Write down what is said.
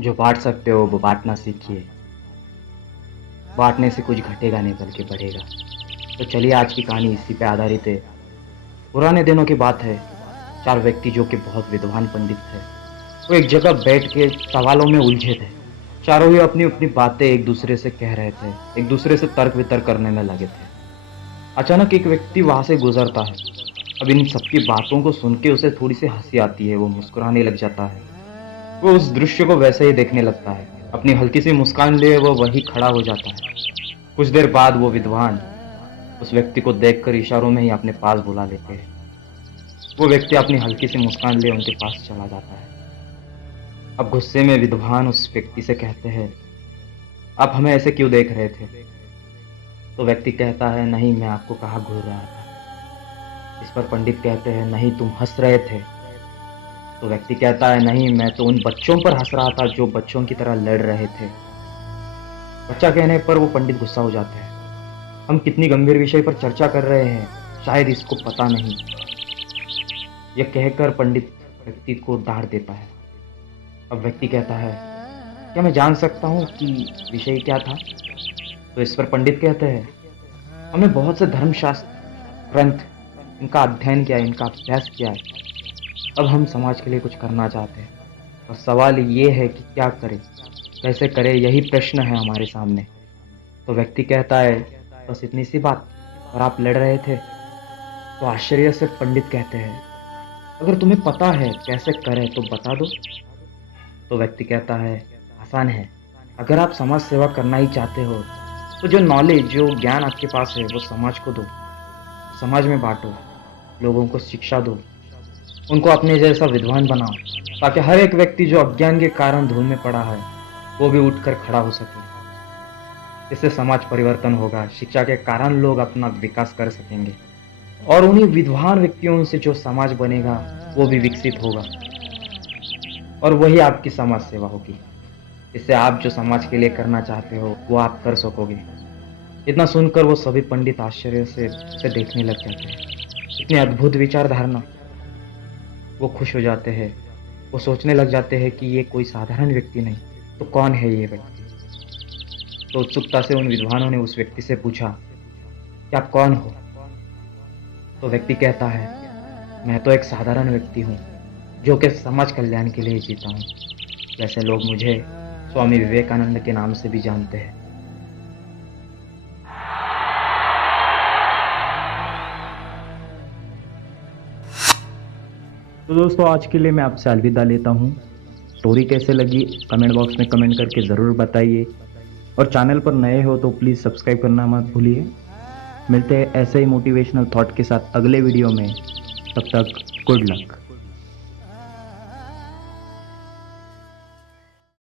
जो बाँट सकते हो वो बाँटना सीखिए। बाँटने से कुछ घटेगा नहीं बल्कि बढ़ेगा। तो चलिए आज की कहानी इसी पे आधारित है। पुराने दिनों की बात है। 4 व्यक्ति जो कि बहुत विद्वान पंडित थे। वो एक जगह बैठ के सवालों में उलझे थे। चारों ही अपनी-अपनी बातें एक दूसरे से कह रहे थे। एक दूसरे से तर्क-वितर्क करने में लगे थे। अचानक एक व्यक्ति वहाँ से गुज़रता है। अब इन सबकी बातों को सुन के उसे थोड़ी-सी हँसी आती है। वो मुस्कुराने लग जाता है। वो उस दृश्य को वैसे ही देखने लगता है। अपनी हल्की सी मुस्कान लिए वो वहीं खड़ा हो जाता है। कुछ देर बाद वो विद्वान उस व्यक्ति को देखकर इशारों में ही अपने पास बुला लेते हैं। वो व्यक्ति अपनी हल्की सी मुस्कान लिए उनके पास चला जाता है। अब गुस्से में विद्वान उस व्यक्ति से कहते हैं, आप हमें ऐसे क्यों देख रहे थे? तो व्यक्ति कहता है, नहीं मैं आपको कहाँ घूर रहा था। इस पर पंडित कहते हैं, नहीं तुम हंस रहे थे। तो व्यक्ति कहता है, नहीं मैं तो उन बच्चों पर हंस रहा था जो बच्चों की तरह लड़ रहे थे। बच्चा कहने पर वो पंडित गुस्सा हो जाते हैं। हम कितनी गंभीर विषय पर चर्चा कर रहे हैं, शायद इसको पता नहीं। यह कहकर पंडित व्यक्ति को डांट देता है। अब व्यक्ति कहता है, क्या मैं जान सकता हूँ कि विषय क्या था? तो इस पर पंडित कहते हैं, हमने बहुत से धर्मशास्त्र ग्रंथ इनका अध्ययन किया है, इनका अभ्यास किया है। अब हम समाज के लिए कुछ करना चाहते हैं और सवाल ये है कि क्या करें, कैसे करें, यही प्रश्न है हमारे सामने। तो व्यक्ति कहता है, बस इतनी सी बात और आप लड़ रहे थे? तो आश्चर्य से पंडित कहते हैं, अगर तुम्हें पता है कैसे करें तो बता दो। तो व्यक्ति कहता है, आसान है। अगर आप समाज सेवा करना ही चाहते हो तो जो नॉलेज जो ज्ञान आपके पास है वो समाज को दो, समाज में बांटो, लोगों को शिक्षा दो, उनको अपने जैसा विद्वान बनाओ, ताकि हर एक व्यक्ति जो अज्ञान के कारण धूल में पड़ा है वो भी उठकर खड़ा हो सके। इससे समाज परिवर्तन होगा, शिक्षा के कारण लोग अपना विकास कर सकेंगे और उन्हीं विद्वान व्यक्तियों से जो समाज बनेगा वो भी विकसित होगा और वही आपकी समाज सेवा होगी। इससे आप जो समाज के लिए करना चाहते हो वो आप कर सकोगे। इतना सुनकर वो सभी पंडित आश्चर्य से उसे देखने लग जाते हैं। इतनी अद्भुत विचारधारणा। वो खुश हो जाते हैं। वो सोचने लग जाते हैं कि ये कोई साधारण व्यक्ति नहीं तो कौन है ये व्यक्ति। तो उत्सुकता से उन विद्वानों ने उस व्यक्ति से पूछा कि आप कौन हो? तो व्यक्ति कहता है, मैं तो एक साधारण व्यक्ति हूँ जो कि समाज कल्याण के लिए जीता हूँ। वैसे लोग मुझे स्वामी विवेकानंद के नाम से भी जानते हैं। तो दोस्तों आज के लिए मैं आपसे अलविदा लेता हूँ। स्टोरी कैसे लगी कमेंट बॉक्स में कमेंट करके ज़रूर बताइए और चैनल पर नए हो तो प्लीज़ सब्सक्राइब करना मत भूलिए। मिलते हैं ऐसे ही मोटिवेशनल थॉट के साथ अगले वीडियो में। तब तक गुड लक।